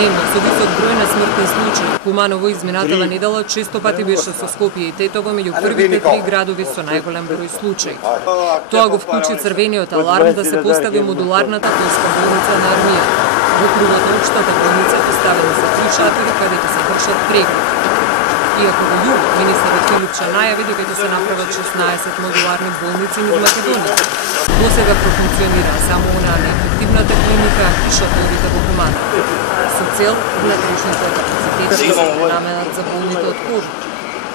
Дневно со висок број на смртни случаи, Куманово изминатава недела често пати беше со Скопје и Тетово меѓу првите 3 градови со најголем број случаи. Тоа го вклучи црвениот аларм да се постави модуларната поljска болница на армијата. Во кругот на општата болница поставени се 3 шатори каде ќе се вршат прегледи. Иако во јули министерот Филипче најави дека ќе се направат 16 модуларни болници низ Македонија. До сега профункционира само онаа на ефективната клиника и шаторите во Куманово, со цел внатрешните капацитети да се пренаменат за болните од ковид,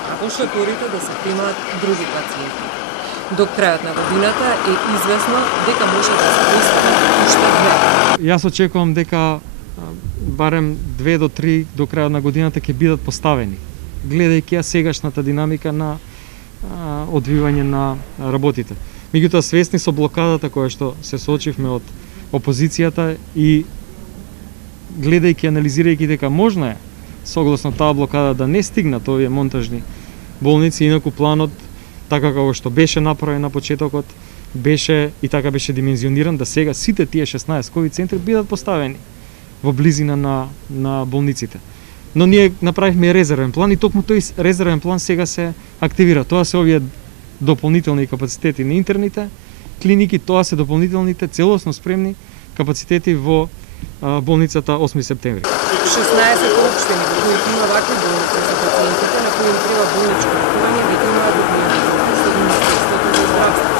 а во шаторите да се примаат други пациенти. До крајот на годината е известно дека може да се постават уште 2. Јас очекувам дека барем 2 до 3 до крајот на годината ќе бидат поставени, гледајќи ја сегашната динамика на одвивање на работите. Меѓутоа, свесни со блокадата која што се соочивме од опозицијата и гледајќи, анализирајќи дека можно е согласно таа блокада да не стигнат овие монтажни болници, инаку планот така како што беше направен на почетокот, беше и така беше димензиониран да сега сите тие 16 ковид центри бидат поставени во близина на болниците. Но ние направивме резервен план и токму тој резервен план сега се активира. Тоа се овие дополнителни капацитети на интерните клиники, тоа се дополнителните целосно спремни капацитети во болницата 8 септември. 16 општини во кои има вакви болници за пациентите на кои им треба болничко лекување веќе имаат документирано со Министерството за здравство.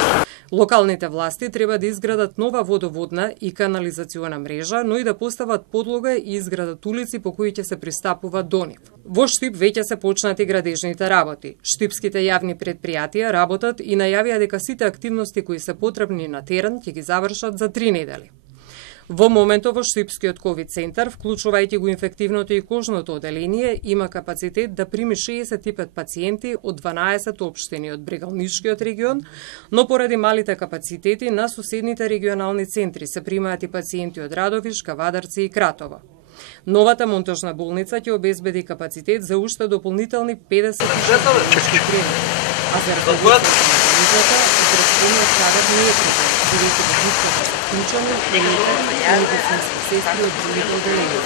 Локалните власти треба да изградат нова водоводна и канализациона мрежа, но и да постават подлога и изградат улици по кои ќе се пристапува до нив. Во Штип веќе се почнати градежните работи. Штипските јавни предпријатија работат и најавија дека сите активности кои се потребни на терен ќе ги завршат за 3 недели. Во моментот во Штипскиот ковид центар, вклучувајќи го инфективното и кожното оделение, има капацитет да прими 65 пациенти од 12 општини од Брегалнишкиот регион, но поради малите капацитети на соседните регионални центри се примаат и пациенти од Радовиш, Кавадарци и Кратово. Новата монтажна болница ќе обезбеди капацитет за уште дополнителни 50 кревети. А за болницата, здравствениот кадар не е припрем, бидејќи во бивката се вклучени и медицински сестри од другите оделенија.